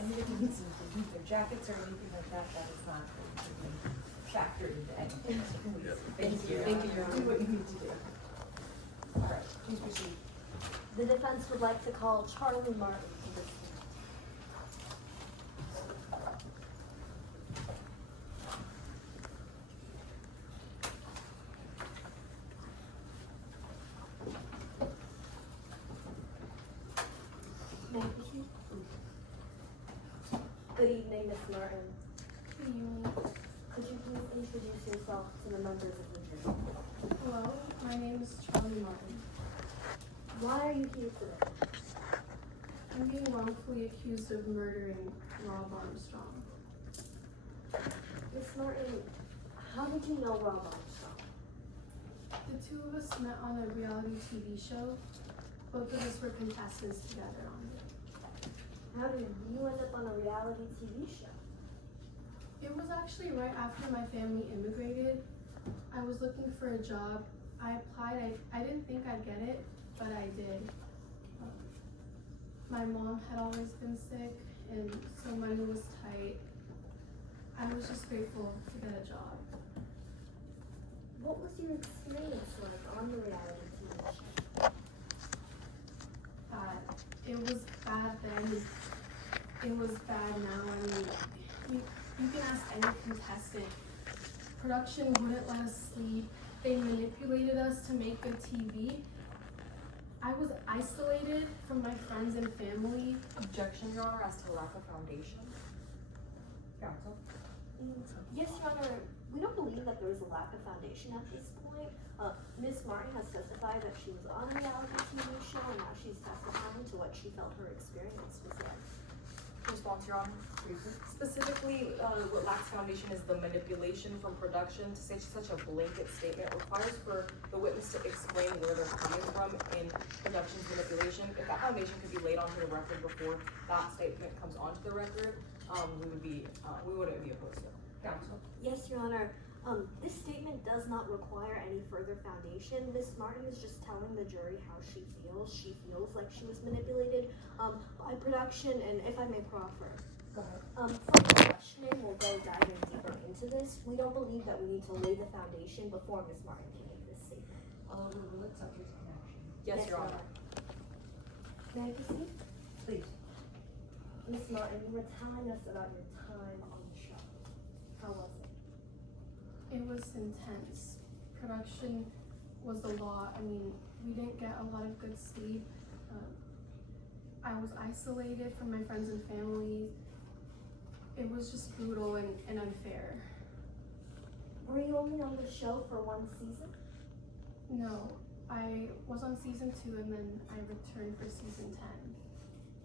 anybody needs to leave their jackets or anything like that, that is not factored into anything. Yep. Thank you. Thank you. Do what you need to do. All right, please proceed. The defense would like to call Charlie Martin to the stand. May I proceed? Good evening, Miss Martin. Good evening. Could you please introduce yourself to the members of the jury? Hello, my name is Charlie Martin. Why are you here today? I'm being wrongfully accused of murdering Rob Armstrong. Miss Martin, how did you know Rob Armstrong? The two of us met on a reality TV show. Both of us were contestants together on it. How did you end up on a reality TV show? It was actually right after my family immigrated. I was looking for a job. I applied. I didn't think I'd get it, but I did. My mom had always been sick, and so money was tight. I was just grateful to get a job. What was your experience like on the reality TV show? It was bad then. It was bad now. I mean, you can ask any contestant. Production wouldn't let us sleep. They manipulated us to make good TV. I was isolated from my friends and family. Objection, Your Honor, as to lack of foundation. Counsel? Yes, Your Honor, we don't believe that there is a lack of foundation at this point. Ms. Martin has testified that she was on a reality TV show, and now she's testifying to what she felt her experience was like. Response, Your Honor. Specifically, what lacks foundation is the manipulation from production. To say such a blanket statement requires for the witness to explain where they're coming from in production's manipulation. If that foundation could be laid onto the record before that statement comes onto the record, we wouldn't be opposed to it. Counsel? Yes, Your Honor. This statement does not require any further foundation. Ms. Martin is just telling the jury how she feels. She feels like she was manipulated by production, and if I may proffer. Go ahead. From questioning, we'll go diving deeper into this. We don't believe that we need to lay the foundation before Ms. Martin can make this statement. We will let subjects in action. Yes, Your Honor. May I proceed? Please. Ms. Martin, you were telling us about your time on the show. How was it? It was intense. Production was a lot. I mean, we didn't get a lot of good sleep. I was isolated from my friends and family. It was just brutal and unfair. Were you only on the show for one season? No, I was on season 2 and then I returned for season 10.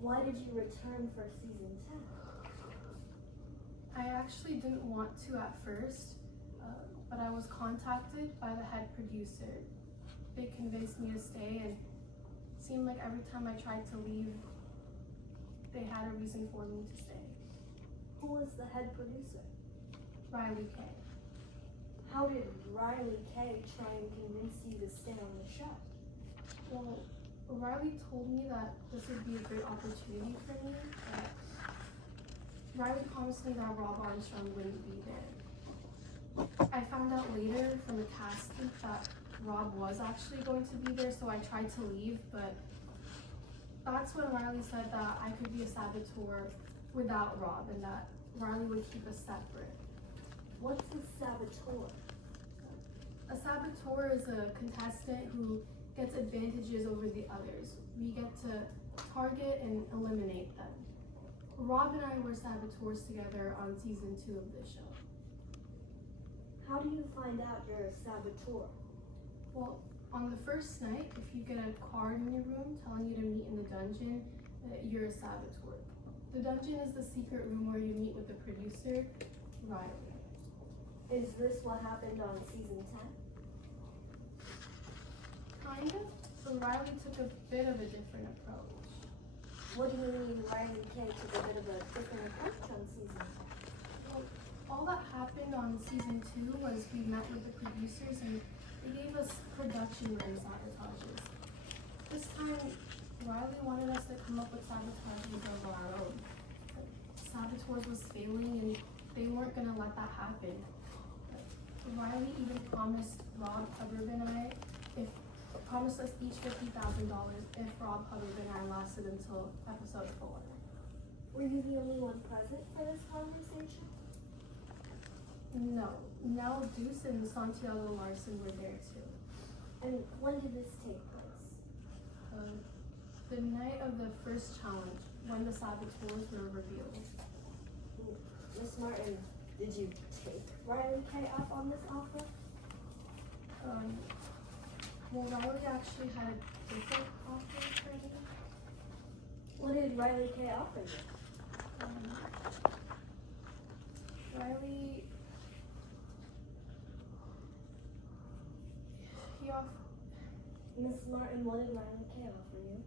Why did you return for season 10? I actually didn't want to at first, but I was contacted by the head producer. They convinced me to stay, and it seemed like every time I tried to leave, they had a reason for me to stay. Who was the head producer? Riley K. How did Riley K try and convince you to stay on the show? Well, Riley told me that this would be a great opportunity for me. Riley promised me that Rob Armstrong wouldn't be there. I found out later from a cast leak that Rob was actually going to be there, so I tried to leave, but that's when Riley said that I could be a saboteur without Rob and that Riley would keep us separate. What's a saboteur? A saboteur is a contestant who gets advantages over the others. We get to target and eliminate them. Rob and I were saboteurs together on season 2 of the show. How do you find out you're a saboteur? Well, on the first night, if you get a card in your room telling you to meet in the dungeon, you're a saboteur. The dungeon is the secret room where you meet with the producer, Riley. Is this what happened on season 10? Kind of, but Riley took a bit of a different approach. What do you mean Riley K took a bit of a different approach on season 10? Well, all that happened on season 2 was we met with the producers and they gave us production ring sabotages. This time, Riley wanted us to come up with sabotages of our own. saboteurs was failing and they weren't gonna let that happen. Riley even promised Rob, Hubbard, and I promised us each $50,000 if Rob, Hubbard, and I lasted until episode 4. Were you the only one present for this conversation? No, Nell Deuce and Santiago Larson were there too. And when did this take place? The night of the first challenge, when the saboteurs were revealed. Miss Martin, did you take Riley K up on this offer? Well, Riley actually had a different offer for me. What did Riley K offer you? Riley, he offered. Miss Martin, what did Riley K offer you?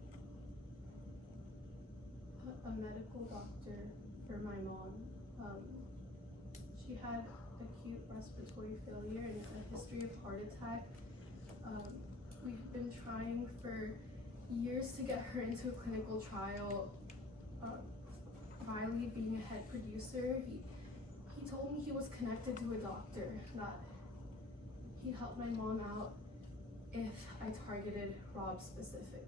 A medical doctor for my mom. She had acute respiratory failure and a history of heart attack. We've been trying for years to get her into a clinical trial. Riley, being a head producer, he told me he was connected to a doctor, that he'd help my mom out if I targeted Rob specifically.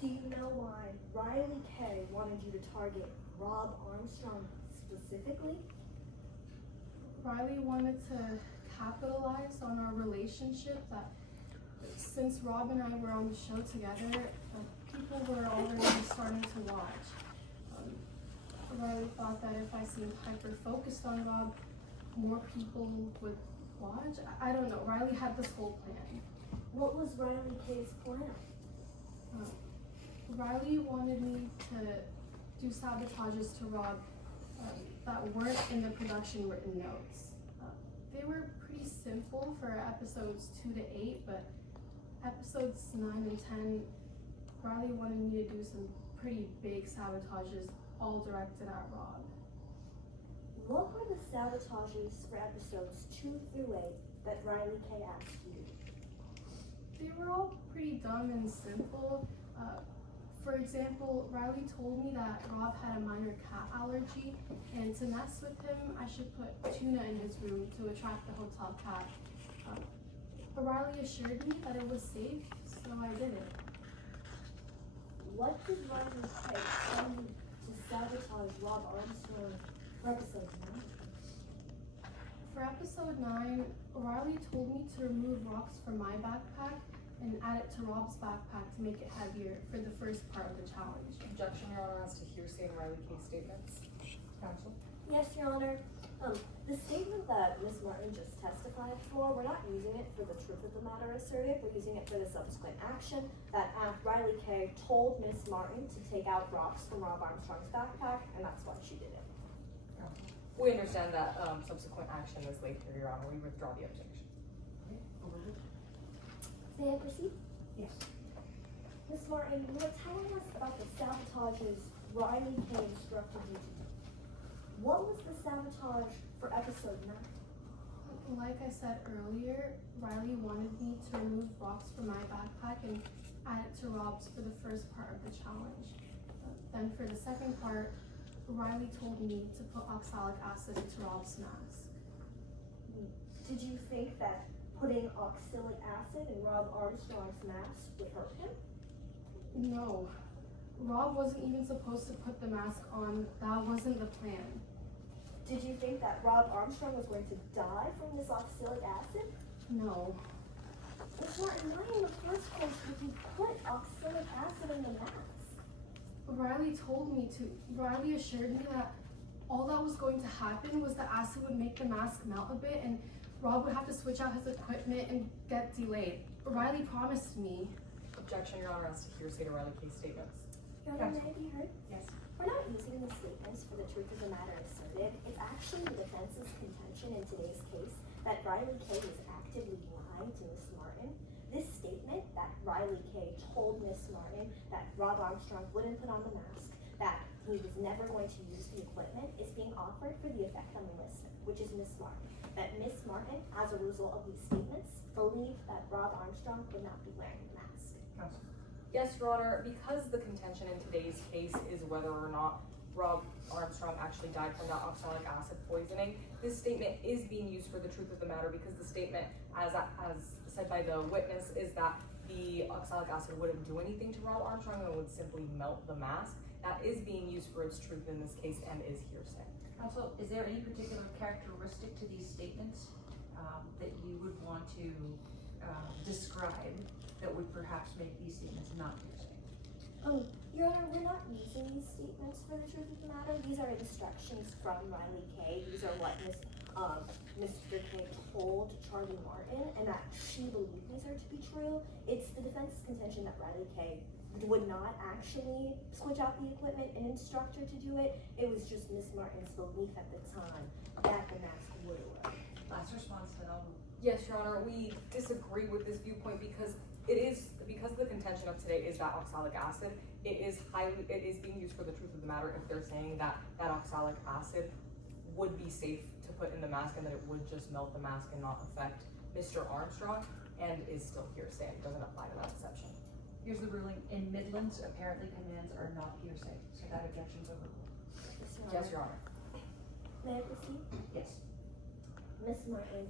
Do you know why Riley K wanted you to target Rob Armstrong specifically? Riley wanted to capitalize on our relationship, that since Rob and I were on the show together, people were already starting to watch. Riley thought that if I seemed hyper-focused on Rob, more people would watch. I don't know, Riley had this whole plan. What was Riley K's plan? Riley wanted me to do sabotages to Rob that weren't in the production written notes. They were pretty simple for episodes 2 to 8, but episodes 9 and 10, Riley wanted me to do some pretty big sabotages, all directed at Rob. What were the sabotages for episodes 2 through 8 that Riley K asked you? They were all pretty dumb and simple. For example, Riley told me that Rob had a minor cat allergy, and to mess with him, I should put tuna in his room to attract the hotel cat. But Riley assured me that it was safe, so I did it. What did Riley K tell you to sabotage Rob Armstrong for episode 9? For episode 9, Riley told me to remove rocks from my backpack and add it to Rob's backpack to make it heavier for the first part of the challenge. Objection, Your Honor, as to hearsay and Riley K statements. Counsel? Yes, Your Honor. The statement that Ms. Martin just testified for, we're not using it for the truth of the matter asserted, we're using it for the subsequent action that Riley K told Ms. Martin to take out rocks from Rob Armstrong's backpack, and that's why she did it. We understand that subsequent action is late here, Your Honor. We withdraw the objection. May I proceed? Yes. Ms. Martin, you were telling us about the sabotages Riley K instructed you to do. What was the sabotage for episode 9? Like I said earlier, Riley wanted me to remove rocks from my backpack and add it to Rob's for the first part of the challenge. Then for the second part, Riley told me to put oxalic acid into Rob's mask. Did you think that putting oxalic acid in Rob Armstrong's mask would hurt him? No. Rob wasn't even supposed to put the mask on. That wasn't the plan. Did you think that Rob Armstrong was going to die from this oxalic acid? No. Ms. Martin, why in the first place would you put oxalic acid in the mask? Riley told me to. Riley assured me that all that was going to happen was the acid would make the mask melt a bit and Rob would have to switch out his equipment and get delayed. Riley promised me. Objection, Your Honor, as to hearsay to Riley K statements. Your Honor, may I be heard? Yes. We're not using the statements for the truth of the matter asserted. It's actually the defense's contention in today's case that Riley K was actively lying to Ms. Martin. This statement that Riley K told Ms. Martin that Rob Armstrong wouldn't put on the mask, that he was never going to use the equipment, is being offered for the effect on the listener, which is Ms. Martin. That Ms. Martin, as a result of these statements, believed that Rob Armstrong would not be wearing the mask. Counsel? Yes, Your Honor, because the contention in today's case is whether or not Rob Armstrong actually died from that oxalic acid poisoning. This statement is being used for the truth of the matter because the statement, as said by the witness, is that the oxalic acid wouldn't do anything to Rob Armstrong and would simply melt the mask. That is being used for its truth in this case and is hearsay. Counsel, is there any particular characteristic to these statements that you would want to describe that would perhaps make these statements not hearsay? Your Honor, we're not using these statements for the truth of the matter. These are instructions from Riley Kay. These are what Mr. Kay told Charlie Martin, and that she believed these are to be true. It's the defense's contention that Riley Kay would not actually switch out the equipment and instruct her to do it. It was just Miss Martin's belief at the time that the mask would work. Last response, then I'll. Yes, Your Honor, we disagree with this viewpoint because the contention of today is that oxalic acid, it is being used for the truth of the matter if they're saying that that oxalic acid would be safe to put in the mask and that it would just melt the mask and not affect Mr. Armstrong, and is still hearsay. It doesn't apply to that exception. Here's the ruling. In Midlands, apparently commands are not hearsay, so that objection's overruled. Yes, Your Honor. May I proceed? Yes. Miss Martin,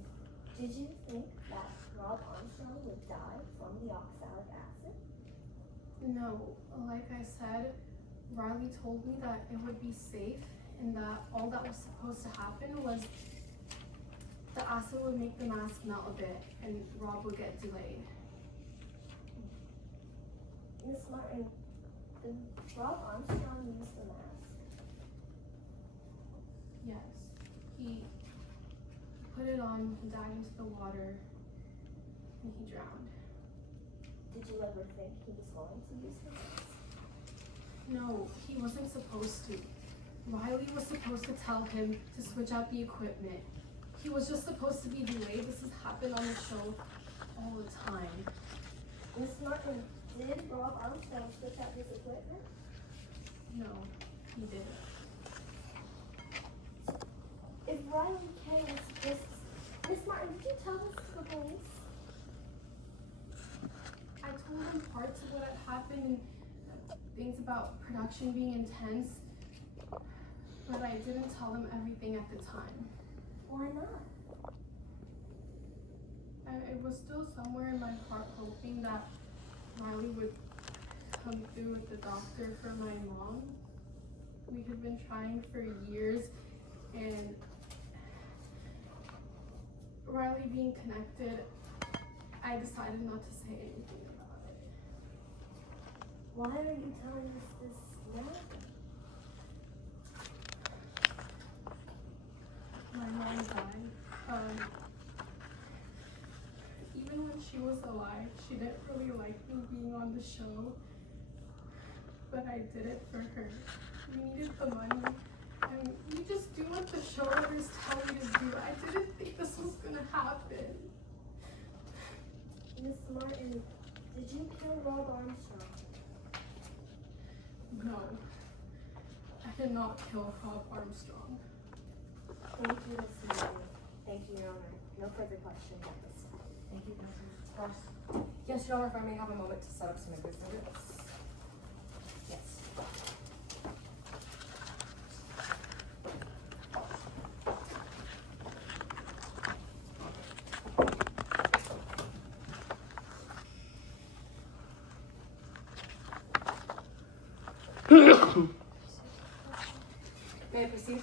did you think that Rob Armstrong would die from the oxalic acid? No, like I said, Riley told me that it would be safe and that all that was supposed to happen was the acid would make the mask melt a bit and Rob would get delayed. Miss Martin, did Rob Armstrong use the mask? Yes. He put it on, he dived into the water, and he drowned. Did you ever think he was going to use the mask? No, he wasn't supposed to. Riley was supposed to tell him to switch out the equipment. He was just supposed to be delayed. This has happened on the show all the time. Miss Martin, did Rob Armstrong switch out his equipment? No, he didn't. If Riley Kay was just... Miss Martin, did you tell this to the police? I told him parts of what had happened and things about production being intense, but I didn't tell him everything at the time. Why not? It was still somewhere in my heart hoping that Riley would come through with the doctor for my mom. We had been trying for years, and Riley being connected, I decided not to say anything about it. Why are you telling us this now? My mom died. Even when she was alive, she didn't really like me being on the show, but I did it for her. We needed the money, and we just do what the show writers tell me to do. I didn't think this was gonna happen. Miss Martin, did you kill Rob Armstrong? No, I did not kill Rob Armstrong. Thank you, Miss Martin. Thank you, Your Honor. No further questions at this time. Thank you, Counsel. Ross? Yes, Your Honor, if I may have a moment to set up some exhibits. Yes. May I proceed?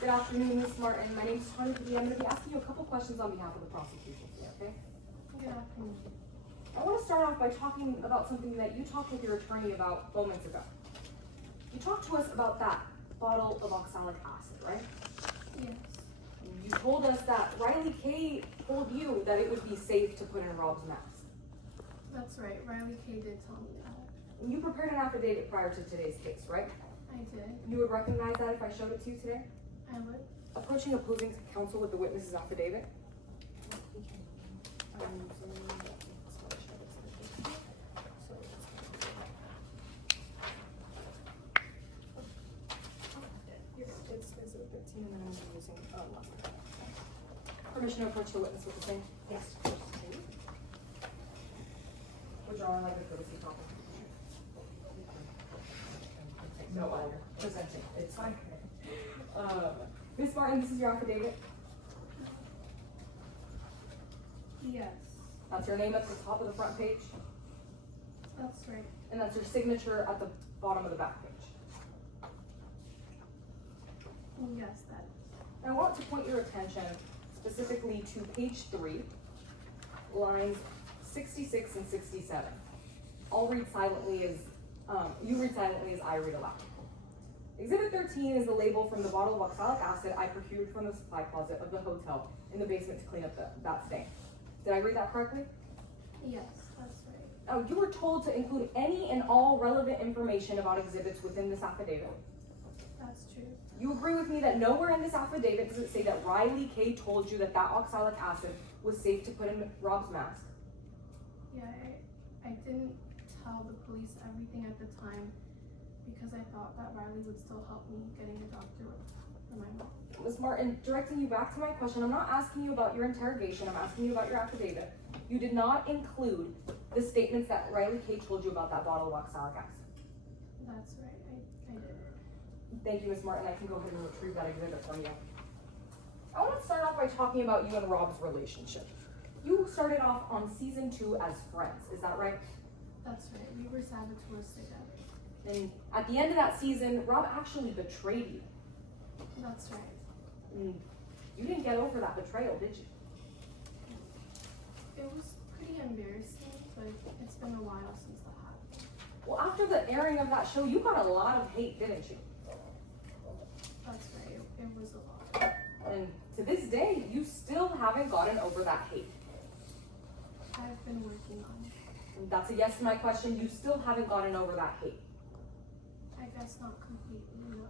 Good afternoon, Ms. Martin. My name is Tanya P. I'm going to be asking you a couple questions on behalf of the prosecution today, okay? Good afternoon. I want to start off by talking about something that you talked with your attorney about moments ago. You talked to us about that bottle of oxalic acid, right? Yes. You told us that Riley Kay told you that it would be safe to put in Rob's mask. That's right. Riley Kay did tell me that. And you prepared an affidavit prior to today's case, right? I did. You would recognize that if I showed it to you today? I would. Approaching opposing counsel with the witness's affidavit. It's 15 and then I'm using permission to approach the witness with the same. Yes. Would you all like a courtesy copy? no other presenting, it's fine. Ms. Martin, this is your affidavit. Yes, That's your name at the top of the front page, that's right. and that's your signature at the bottom of the back page. Yes, that is. I want to point your attention specifically to page 3, lines 66 and 67. I'll read silently as, you read silently as I read aloud. Exhibit 13 is the label from the bottle of oxalic acid I procured from the supply closet of the hotel in the basement to clean up that stain. Did I read that correctly? Yes, that's right. Now, you were told to include any and all relevant information about exhibits within this affidavit. That's true. You agree with me that nowhere in this affidavit does it say that Riley K told you that oxalic acid was safe to put in Rob's mask? Yeah, I didn't tell the police everything at the time because I thought that Riley would still help me getting a doctor for my mom. Ms. Martin, directing you back to my question, I'm not asking you about your interrogation, I'm asking you about your affidavit. You did not include the statements that Riley K told you about that bottle of oxalic acid. That's right, I did. Thank you, Ms. Martin. I can go ahead and retrieve that exhibit from you. I want to start off by talking about you and Rob's relationship. You started off on season 2 as friends, is that right? That's right. We were saboteurs together. And at the end of that season, Rob actually betrayed you. That's right. And you didn't get over that betrayal, did you? It was pretty embarrassing, but it's been a while since that happened. Well, after the airing of that show, you got a lot of hate, didn't you? That's right. It was a lot. And to this day, you still haven't gotten over that hate. I've been working on it. And that's a yes to my question. You still haven't gotten over that hate. I guess not completely, no.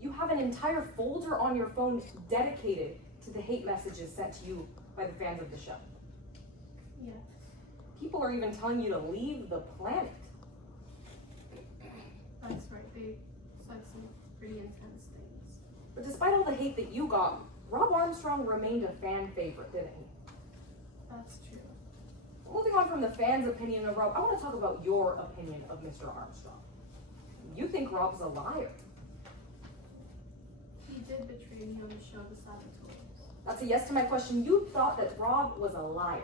You have an entire folder on your phone dedicated to the hate messages sent to you by the fans of the show. Yes. People are even telling you to leave the planet. That's right. They said some pretty intense things. But despite all the hate that you got, Rob Armstrong remained a fan favorite, didn't he? That's true. Moving on from the fans' opinion of Rob, I want to talk about your opinion of Mr. Armstrong. You think Rob's a liar. He did betray me on the show, The Saboteurs. That's a yes to my question. You thought that Rob was a liar.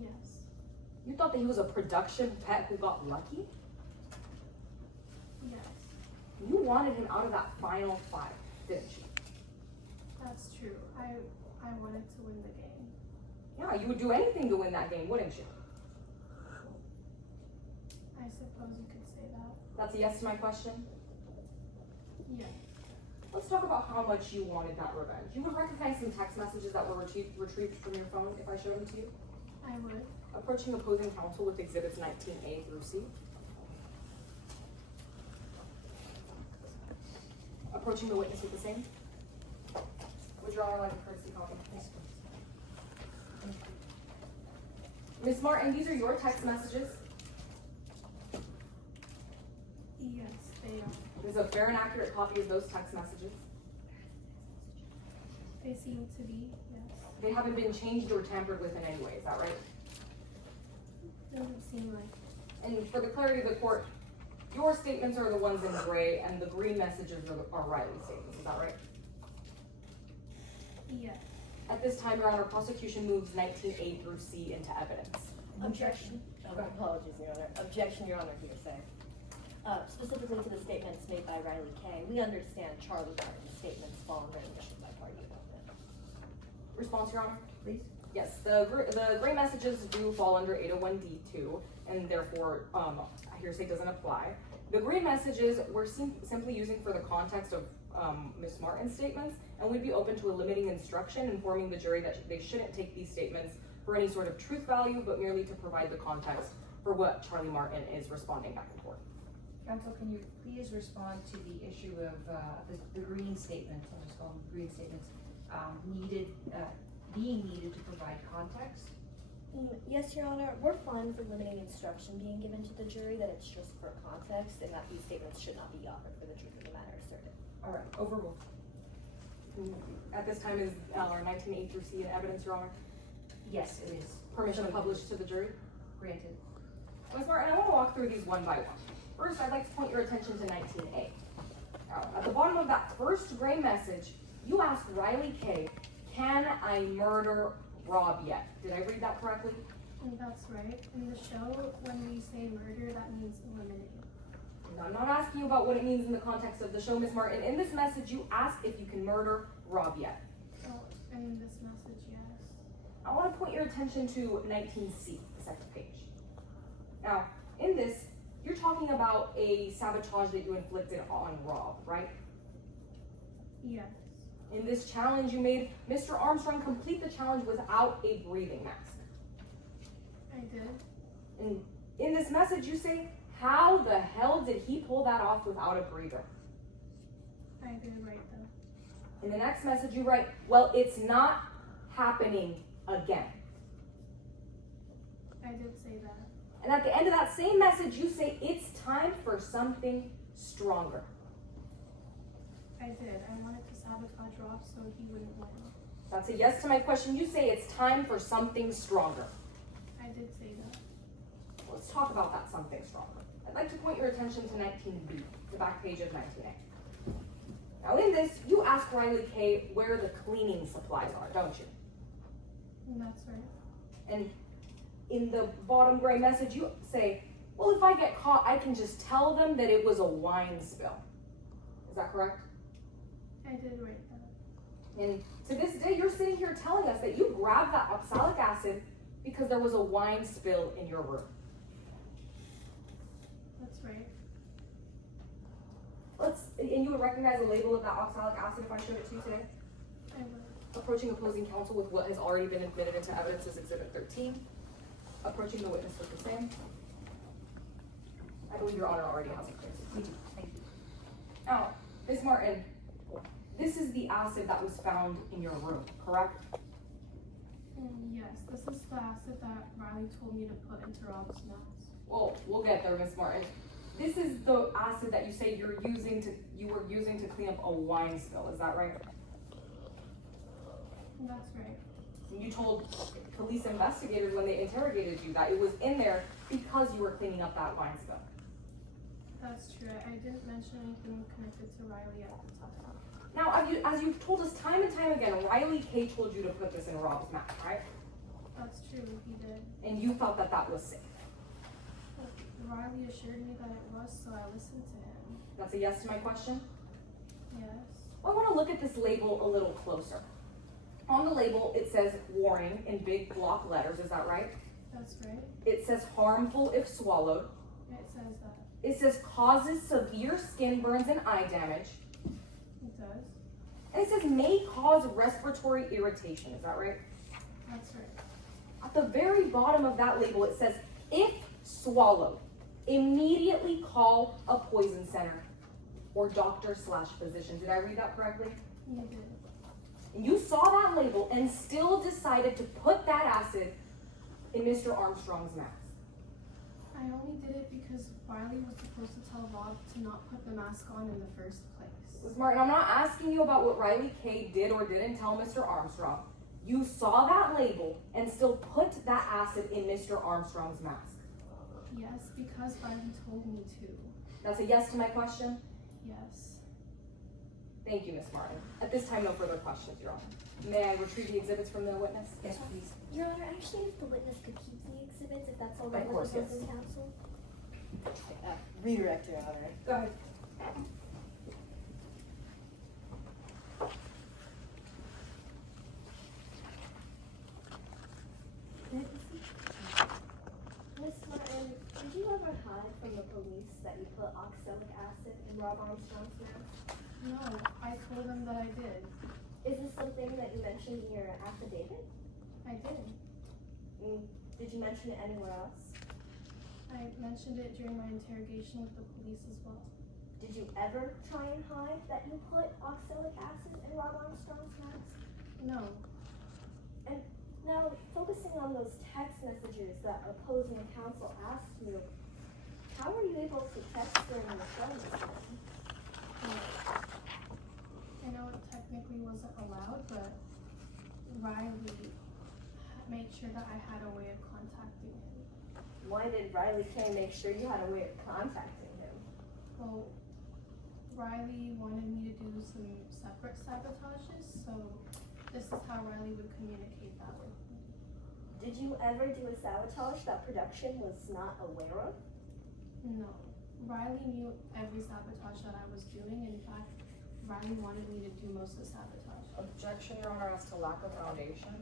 Yes. You thought that he was a production pet who got lucky? Yes. You wanted him out of that final 5, didn't you? That's true. I wanted to win the game. Yeah, you would do anything to win that game, wouldn't you? I suppose you could say that. That's a yes to my question. Yes. Let's talk about how much you wanted that revenge. You would recognize some text messages that were retrieved from your phone if I showed them to you. I would. Approaching opposing counsel with exhibits 19A through C. Approaching the witness with the same. Would your Honor like a courtesy copy? Ms. Martin, these are your text messages. Yes, they are. This is a fair and accurate copy of those text messages. They seem to be, yes. They haven't been changed or tampered with in any way, is that right? Doesn't seem like it. And for the clarity of the court, your statements are the ones in gray and the green messages are Riley's statements, is that right? Yes. At this time, Your Honor, prosecution moves 19A through C into evidence. Objection. Apologies, Your Honor. Objection, Your Honor, hearsay. Specifically to the statements made by Riley K. We understand Charlie Martin's statements fall under admission by party opponent. Response, Your Honor? Please? Yes, the gray messages do fall under 801D2, and therefore hearsay doesn't apply. The green messages we're simply using for the context of Ms. Martin's statements, and we'd be open to a limiting instruction informing the jury that they shouldn't take these statements for any sort of truth value, but merely to provide the context for what Charlie Martin is responding back and forth. Counsel, can you please respond to the issue of the green statements, I'll just call them green statements, being needed to provide context? Yes, Your Honor, we're fine for limiting instruction being given to the jury that it's just for context and that these statements should not be offered for the truth of the matter asserted. All right, overruled. At this time is our 19A through C in evidence, Your Honor. Yes, it is. Permission to publish to the jury. Granted. Ms. Martin, I want to walk through these one by one. First, I'd like to point your attention to 19A. Now, at the bottom of that first gray message, you asked Riley K, can I murder Rob yet? Did I read that correctly? And that's right. In the show, when we say murder, that means eliminate. I'm not asking you about what it means in the context of the show, Miss Martin. In this message, you asked if you can murder Rob yet. Oh, in this message, yes. I want to point your attention to 19C, the second page. Now, in this, you're talking about a sabotage that you inflicted on Rob, right? Yes. In this challenge, you made Mr. Armstrong complete the challenge without a breathing mask. I did. And in this message, you say, how the hell did he pull that off without a breather? I did write that. In the next message, you write, well, it's not happening again. I did say that. And at the end of that same message, you say, it's time for something stronger. I did. I wanted to sabotage Rob so he wouldn't win. That's a yes to my question. You say, it's time for something stronger. I did say that. Let's talk about that something stronger. I'd like to point your attention to 19B, the back page of 19A. Now in this, you ask Riley K where the cleaning supplies are, don't you? And that's right. And in the bottom gray message, you say, well, if I get caught, I can just tell them that it was a wine spill. Is that correct? I did write that. And to this day, you're sitting here telling us that you grabbed that oxalic acid because there was a wine spill in your room. That's right. And you would recognize the label of that oxalic acid if I showed it to you today? I would. Approaching opposing counsel with what has already been admitted into evidence as Exhibit 13. Approaching the witness with the same. I believe Your Honor already has it clear. We do, thank you. Now, Ms. Martin, this is the acid that was found in your room, correct? Yes, this is the acid that Riley told me to put into Rob's mask. Well, we'll get there, Ms. Martin. This is the acid that you say you were using to clean up a wine spill, is that right? That's right. And you told police investigators when they interrogated you that it was in there because you were cleaning up that wine spill. That's true. I didn't mention anything connected to Riley at the time. Now, as you've told us time and time again, Riley K told you to put this in Rob's mask, right? That's true, he did. And you felt that that was safe. But Riley assured me that it was, so I listened to him. That's a yes to my question? Yes. Well, I want to look at this label a little closer. On the label, it says warning in big block letters, is that right? That's right. It says harmful if swallowed. It says that. It says causes severe skin burns and eye damage. It does. And it says may cause respiratory irritation, is that right? That's right. At the very bottom of that label, it says, if swallowed, immediately call a poison center or doctor/physician. Did I read that correctly? You did. And you saw that label and still decided to put that acid in Mr. Armstrong's mask. I only did it because Riley was supposed to tell Rob to not put the mask on in the first place. Ms. Martin, I'm not asking you about what Riley K did or didn't tell Mr. Armstrong. You saw that label and still put that acid in Mr. Armstrong's mask. Yes, because Riley told me to. That's a yes to my question? Yes. Thank you, Ms. Martin. At this time, no further questions, Your Honor. May I retrieve the exhibits from the witness? Yes, please. Your Honor, actually, if the witness could keep the exhibits, if that's all right Of with course, yes. opposing counsel. Redirect, Your Honor. Go ahead. Miss Martin, did you ever hide from the police that you put oxalic acid in Rob Armstrong's mask? No, I told them that I did. Is this something that you mentioned in your affidavit? I did. Did you mention it anywhere else? I mentioned it during my interrogation with the police as well. Did you ever try and hide that you put oxalic acid in Rob Armstrong's mask? No. Now, focusing on those text messages that opposing counsel asked you, how were you able to text during the show, Miss Martin? I know it technically wasn't allowed, but Riley made sure that I had a way of contacting him. Why did Riley K make sure you had a way of contacting him? Well, Riley wanted me to do some separate sabotages, so this is how Riley would communicate that with me. Did you ever do a sabotage that production was not aware of? No. Riley knew every sabotage that I was doing. In fact, Riley wanted me to do most of the sabotage. Objection, Your Honor, as to lack of foundation.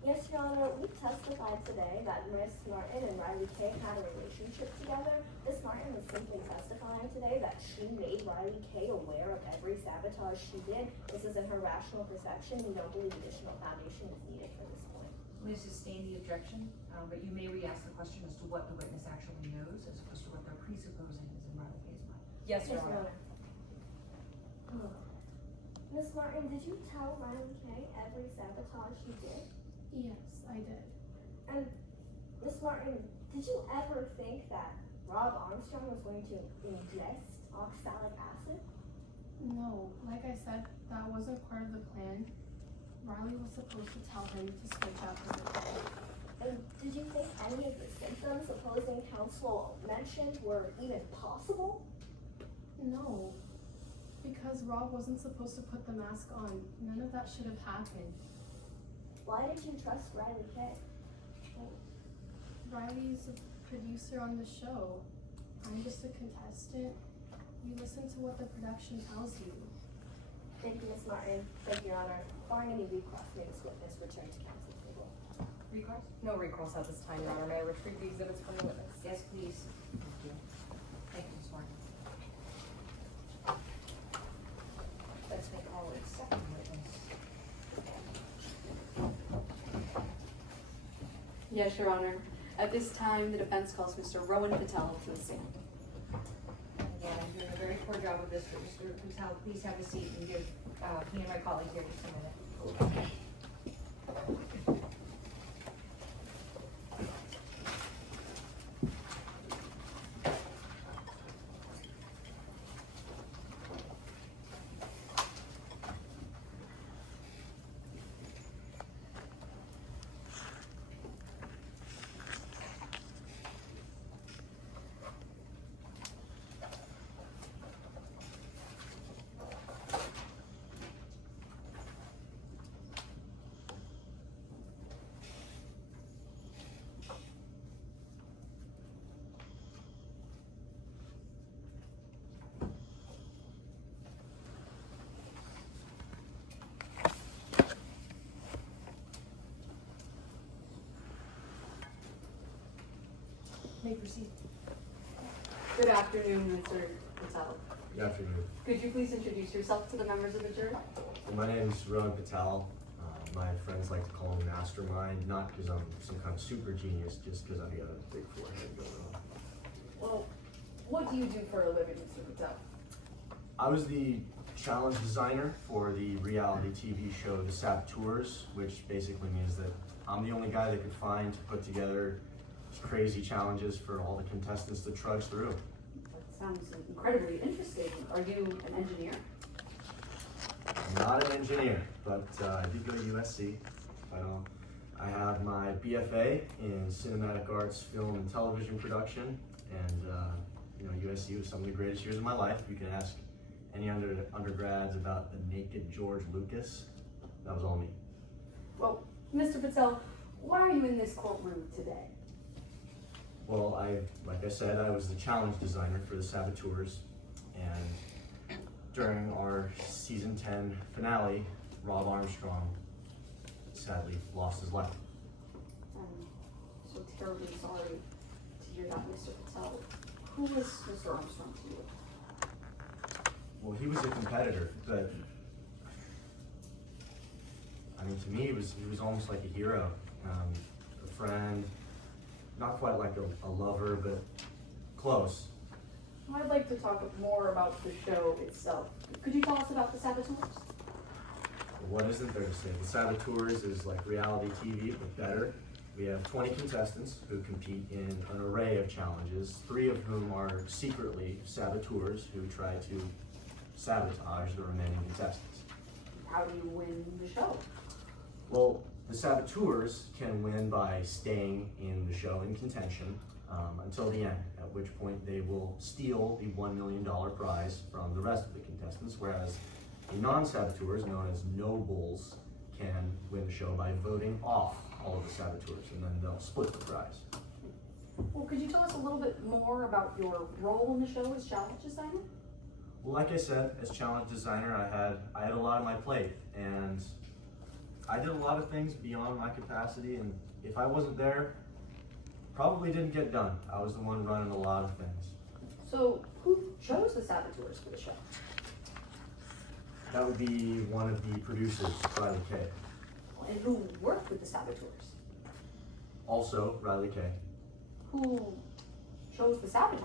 Yes, Your Honor, we testified today that Miss Martin and Riley K had a relationship together. Miss Martin was simply testifying today that she made Riley K aware of every sabotage she did. This is in her rational perception. We don't believe additional foundation is needed for this point. I'm going to sustain the objection, but you may re-ask the question as to what the witness actually knows as opposed to what they're presupposing is in Riley K's mind. Yes, Your Honor. Miss Martin, did you tell Riley K every sabotage you did? Yes, I did. And Miss Martin, did you ever think that Rob Armstrong was going to ingest oxalic acid? No, like I said, that wasn't part of the plan. Riley was supposed to tell him to switch out his account. And did you think any of the symptoms opposing counsel mentioned were even possible? No, because Rob wasn't supposed to put the mask on. None of that should have happened. Why did you trust Riley K? Well, Riley's a producer on the show. I'm just a contestant. You listen to what the production tells you. Thank you, Miss Martin. Thank you, Your Honor. Barring any recross, may this witness return to counsel table. Recourse? No recourse at this time, Your Honor. May I retrieve the exhibits from the witness? Yes, please. Thank you. Thank you, Ms. Martin. Let's make our second witness. Yes, Your Honor. At this time, the defense calls Mr. Rowan Patel to the stand. Again, I'm doing a very poor job of this, but Mr. Patel, please have a seat and give me and my colleague here just a minute. May proceed. Good afternoon, Mr. Patel. Good afternoon. Could you please introduce yourself to the members of the jury? My name is Rowan Patel. My friends like to call me Mastermind, not because I'm some kind of super genius, just because I've got a big forehead going on. Well, what do you do for a living, Mr. Patel? I was the challenge designer for the reality TV show The Saboteurs, which basically means that I'm the only guy that could find to put together crazy challenges for all the contestants to trudge through. That sounds incredibly interesting. Are you an engineer? I'm not an engineer, but I did go to USC. I have my BFA in cinematic arts, film, and television production, and USC was some of the greatest years of my life. You can ask any undergrads about the naked George Lucas. That was all me. Well, Mr. Patel, why are you in this courtroom today? Well, like I said, I was the challenge designer for The Saboteurs, and during our season 10 finale, Rob Armstrong sadly lost his life. I'm so terribly sorry to hear that, Mr. Patel. Who was Mr. Armstrong to you? Well, he was a competitor, but I mean, to me, he was almost like a hero, a friend, not quite like a lover, but close. I'd like to talk more about the show itself. Could you tell us about The Saboteurs? What isn't there to say? The Saboteurs is like reality TV, but better. We have 20 contestants who compete in an array of challenges, 3 of whom are secretly saboteurs who try to sabotage the remaining contestants. How do you win the show? Well, the saboteurs can win by staying in the show in contention. until the end, at which point they will steal the $1 million prize from the rest of the contestants, whereas the non-saboteurs, known as nobles, can win the show by voting off all of the saboteurs, and then they'll split the prize. Well, could you tell us a little bit more about your role in the show as challenge designer? Well, like I said, as challenge designer, I had a lot on my plate, and I did a lot of things beyond my capacity, and if I wasn't there, probably didn't get done. I was the one running a lot of things. So, who chose the saboteurs for the show? That would be one of the producers, Riley K. And who worked with the saboteurs? Also, Riley K. Who chose the sabotages?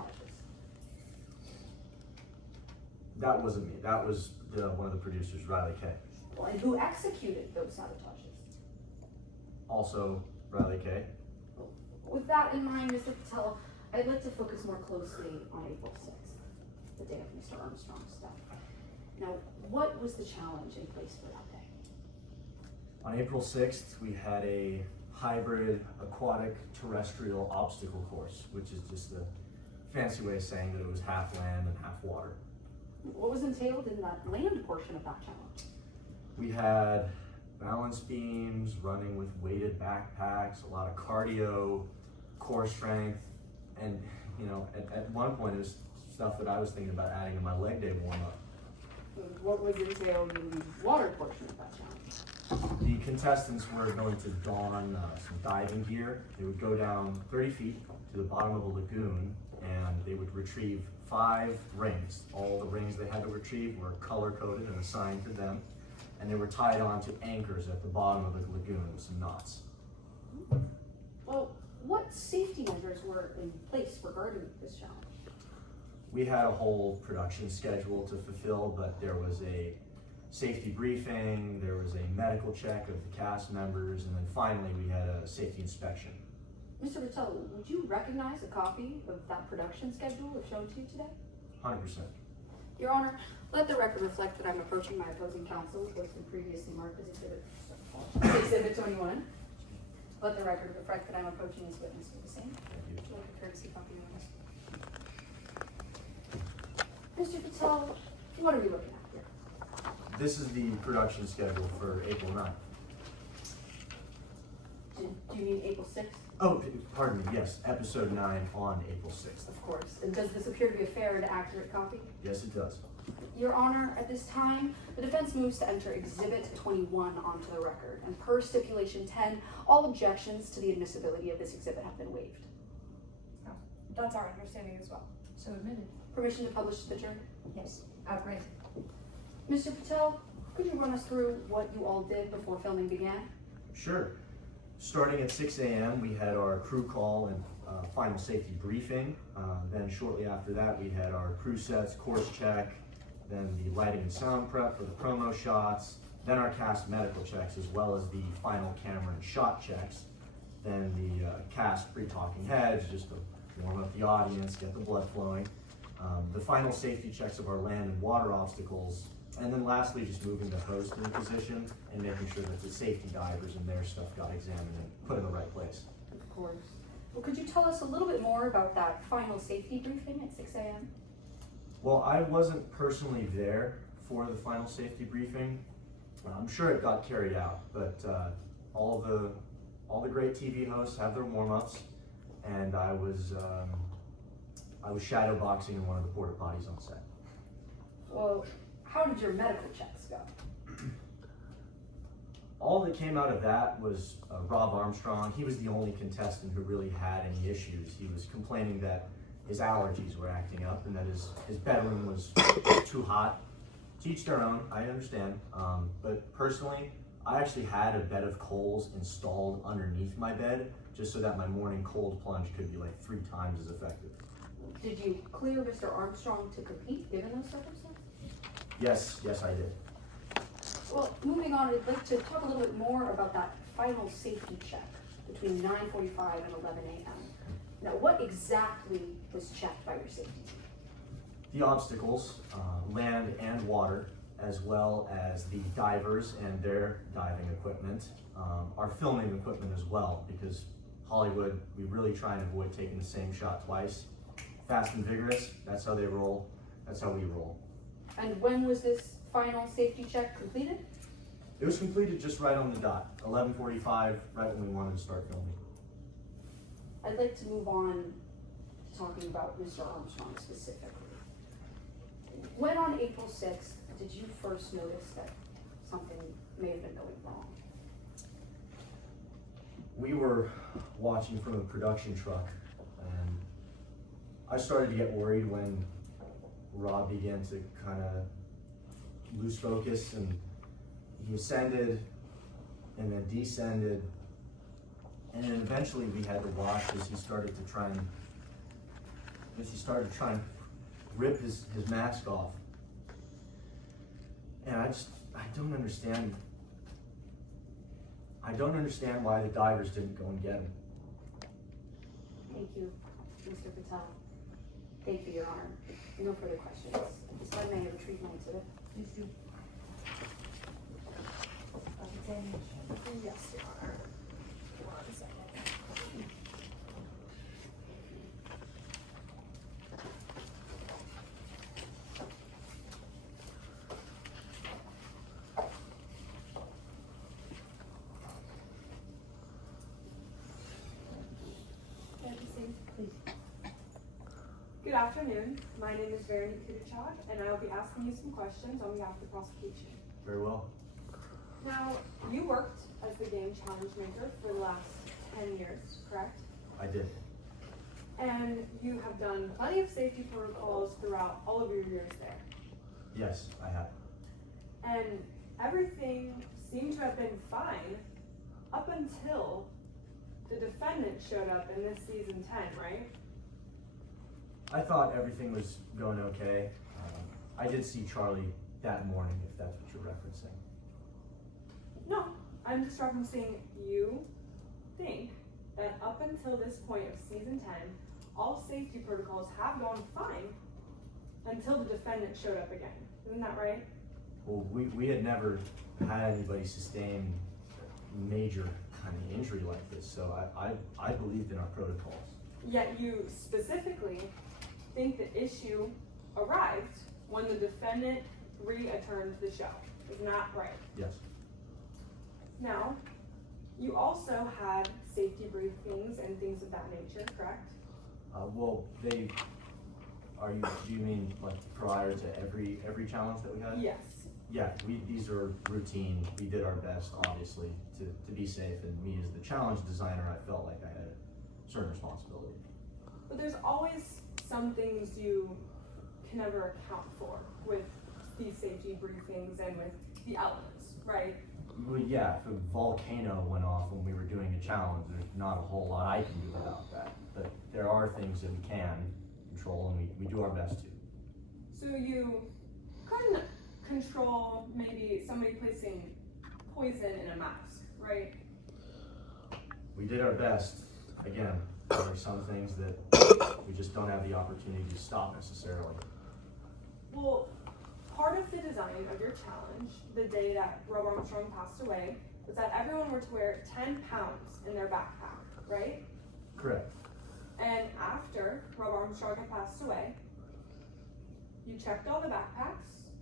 That wasn't me. That was one of the producers, Riley K. Well, and who executed those sabotages? Also, Riley K. With that in mind, Mr. Patel, I'd like to focus more closely on April 6th, the day of Mr. Armstrong's death. Now, what was the challenge in place for that day? On April 6th, we had a hybrid aquatic terrestrial obstacle course, which is just a fancy way of saying that it was half land and half water. What was entailed in that land portion of that challenge? We had balance beams, running with weighted backpacks, a lot of cardio, core strength, and at one point it was stuff that I was thinking about adding in my leg day warm-up. What was entailed in the water portion of that challenge? The contestants were going to don some diving gear. They would go down 30 feet to the bottom of a lagoon, and they would retrieve 5 rings. All the rings they had to retrieve were color-coded and assigned to them, and they were tied onto anchors at the bottom of the lagoon with some knots. Well, what safety measures were in place regarding this challenge? We had a whole production schedule to fulfill, but there was a safety briefing, there was a medical check of the cast members, and then finally we had a safety inspection. Mr. Patel, would you recognize a copy of that production schedule if shown to you today? 100%. Your Honor, let the record reflect that I'm approaching my opposing counsel with what's been previously marked as Exhibit 21. Let the record reflect that I'm approaching this witness with the same. Thank you. Like a courtesy copy, Your Honor. Mr. Patel, what are we looking at here? This is the production schedule for April 9th. Do you mean April 6th? Oh, pardon me, yes, episode 9 on April 6th. Of course. And does this appear to be a fair and accurate copy? Yes, it does. Your Honor, at this time, the defense moves to enter Exhibit 21 onto the record, and per stipulation 10, all objections to the admissibility of this exhibit have been waived. That's our understanding as well. So admitted. Permission to publish to the jury? Yes. Granted. Mr. Patel, could you run us through what you all did before filming began? Sure. Starting at 6 a.m., we had our crew call and final safety briefing. Then shortly after that, we had our crew sets, course check, then the lighting and sound prep for the promo shots, then our cast medical checks, as well as the final camera and shot checks, then the cast pre-talking heads, just to warm up the audience, get the blood flowing, the final safety checks of our land and water obstacles, and then lastly, just moving the host into position and making sure that the safety divers and their stuff got examined and put in the right place. Of course. Well, could you tell us a little bit more about that final safety briefing at 6 a.m.? Well, I wasn't personally there for the final safety briefing. I'm sure it got carried out, but all the great TV hosts have their warm-ups, and I was shadow boxing in one of the porta potties on set. Well, how did your medical checks go? All that came out of that was Rob Armstrong. He was the only contestant who really had any issues. He was complaining that his allergies were acting up and that his bedroom was too hot. To each their own, I understand. But personally, I actually had a bed of coals installed underneath my bed just so that my morning cold plunge could be like 3 times as effective. Did you clear Mr. Armstrong to compete given those circumstances? Yes, I did. Well, moving on, I'd like to talk a little bit more about that final safety check between 9:45 and 11 a.m. Now, what exactly was checked by your safety team? The obstacles, land and water, as well as the divers and their diving equipment, our filming equipment as well, because Hollywood, we really try and avoid taking the same shot twice. Fast and vigorous, that's how they roll, that's how we roll. And when was this final safety check completed? It was completed just right on the dot, 11:45, right when we wanted to start filming. I'd like to move on to talking about Mr. Armstrong specifically. When on April 6th did you first notice that something may have been going wrong? We were watching from a production truck, and I started to get worried when Rob began to kind of lose focus, and he ascended and then descended, and then eventually we had to watch as he started to try and rip his mask off. And I don't understand why the divers didn't go and get him. Thank you, Mr. Patel. Thank you, Your Honor. No further questions. This time may I retrieve my exhibit? Please do. Yes, Your Honor. 1 second. Good afternoon. My name is Veronique Kudichak, and I will be asking you some questions on behalf of the prosecution. Very well. Now, you worked as the game challenge maker for the last 10 years, correct? I did. And you have done plenty of safety protocols throughout all of your years there. Yes, I have. And everything seemed to have been fine up until the defendant showed up in this season 10, right? I thought everything was going okay. I did see Charlie that morning, if that's what you're referencing. No, I'm just referencing you think that up until this point of season 10, all safety protocols have gone fine until the defendant showed up again. Isn't that right? Well, we had never had anybody sustain major kind of injury like this, so I believed in our protocols. Yet you specifically think the issue arrived when the defendant returned to the show. Isn't that right? Yes. Now, you also had safety briefings and things of that nature, correct? Well, do you mean like prior to every challenge that we had? Yes. Yeah, these are routine. We did our best, obviously, to be safe, and me as the challenge designer, I felt like I had a certain responsibility. But there's always some things you can never account for with these safety briefings and with the elements, right? Well, yeah, if a volcano went off when we were doing a challenge, there's not a whole lot I can do about that. But there are things that we can control, and we do our best to. So you couldn't control maybe somebody placing poison in a mask, right? We did our best. Again, there are some things that we just don't have the opportunity to stop necessarily. Well, part of the design of your challenge, the day that Rob Armstrong passed away, was that everyone were to wear 10 pounds in their backpack, right? Correct. And after Rob Armstrong had passed away, you checked all the backpacks,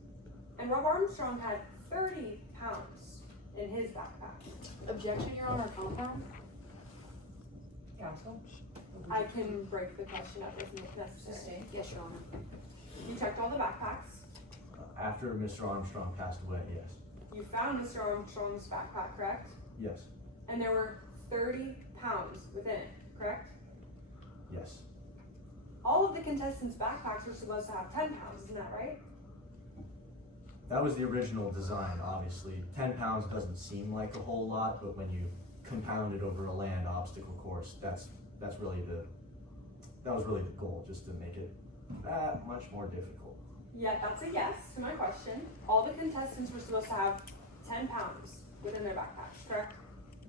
and Rob Armstrong had 30 pounds in his backpack. Objection, Your Honor, compound? Counsel? I can break the question up if necessary. Yes, Your Honor. You checked all the backpacks. After Mr. Armstrong passed away, yes. You found Mr. Armstrong's backpack, correct? Yes. And there were 30 pounds within it, correct? Yes. All of the contestants' backpacks were supposed to have 10 pounds, isn't that right? That was the original design, obviously. 10 pounds doesn't seem like a whole lot, but when you compound it over a land obstacle course, that was really the goal, just to make it that much more difficult. Yeah, that's a yes to my question. All the contestants were supposed to have 10 pounds within their backpacks, correct?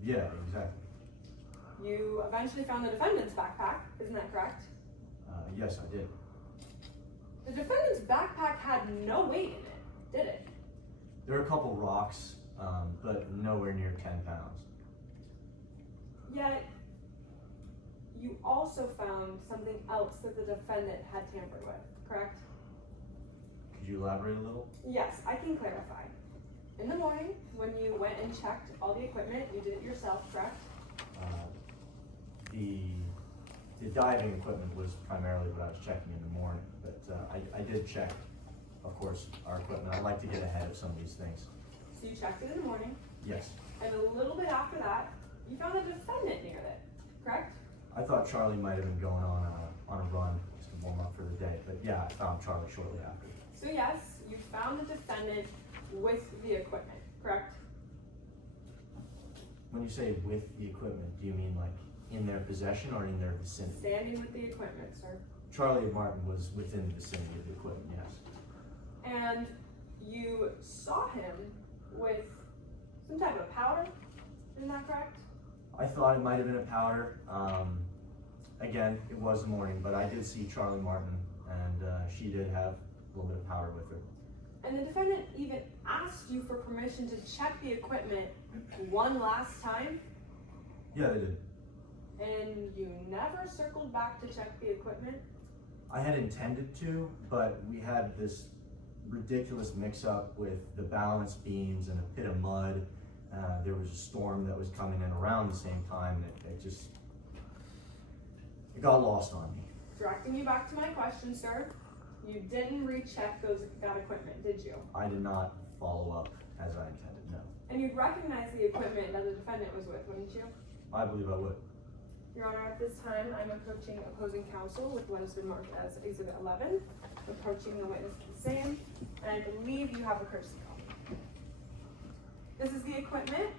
Yeah, exactly. You eventually found the defendant's backpack, isn't that correct? Yes, I did. The defendant's backpack had no weight in it, did it? There are a couple rocks, but nowhere near 10 pounds. Yet, you also found something else that the defendant had tampered with, correct? Could you elaborate a little? Yes, I can clarify. In the morning, when you went and checked all the equipment, you did it yourself, correct? The diving equipment was primarily what I was checking in the morning, but I did check, of course, our equipment. I like to get ahead of some of these things. So you checked it in the morning, Yes. and a little bit after that, you found a defendant near it, correct? I thought Charlie might have been going on a run just to warm up for the day, but yeah, I found Charlie shortly after. So yes, you found the defendant with the equipment, correct? When you say with the equipment, do you mean like in their possession or in their vicinity? Standing with the equipment, sir. Charlie Martin was within the vicinity of the equipment, yes. And you saw him with some type of powder, isn't that correct? I thought it might have been a powder. Again, it was the morning, but I did see Charlie Martin, and she did have a little bit of powder with her. And the defendant even asked you for permission to check the equipment one last time, Yeah, they did. and you never circled back to check the equipment? I had intended to, but we had this ridiculous mix-up with the balance beams and a pit of mud. There was a storm that was coming in around the same time, and it got lost on me. Directing you back to my question, sir, you didn't recheck that equipment, did you? I did not follow up as I intended, no. And you'd recognize the equipment that the defendant was with, wouldn't you? I believe I would. Your Honor, at this time, I'm approaching opposing counsel with what has been marked as Exhibit 11, approaching the witness to the same, and I believe you have a courtesy call. This is the equipment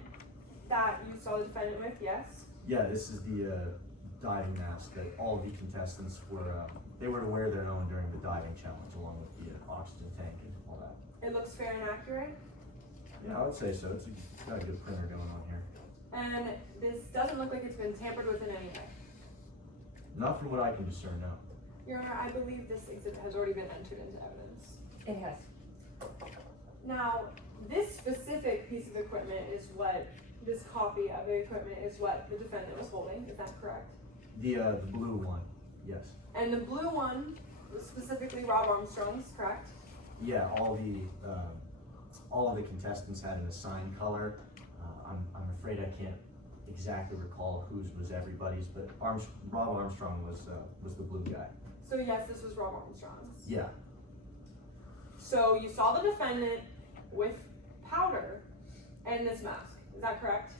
that you saw the defendant with, yes? Yeah, this is the diving mask that all of the contestants they were to wear their own during the diving challenge, along with the oxygen tank and all that. It looks fair and accurate, Yeah, I would say so. It's got a good printer going on here. and this doesn't look like it's been tampered with in any way. Not from what I can discern, no. Your Honor, I believe this exhibit has already been entered into evidence. It has. Now, this specific piece of equipment is what, this copy of the equipment is what the defendant was holding, is that correct? The blue one, yes. And the blue one was specifically Rob Armstrong's, correct? Yeah, all of the contestants had an assigned color. I'm afraid I can't exactly recall whose was everybody's, but Rob Armstrong was the blue guy. So yes, this was Rob Armstrong's. Yeah, So you saw the defendant with powder and this mask, is that correct?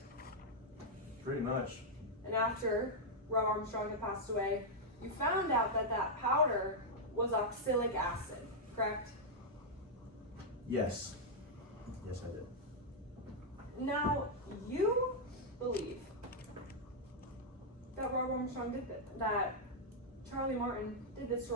pretty much. And after Rob Armstrong had passed away, you found out that that powder was oxalic acid, correct? Yes. Yes, I did. Now, you believe that Rob Armstrong did this, that Charlie Martin did this to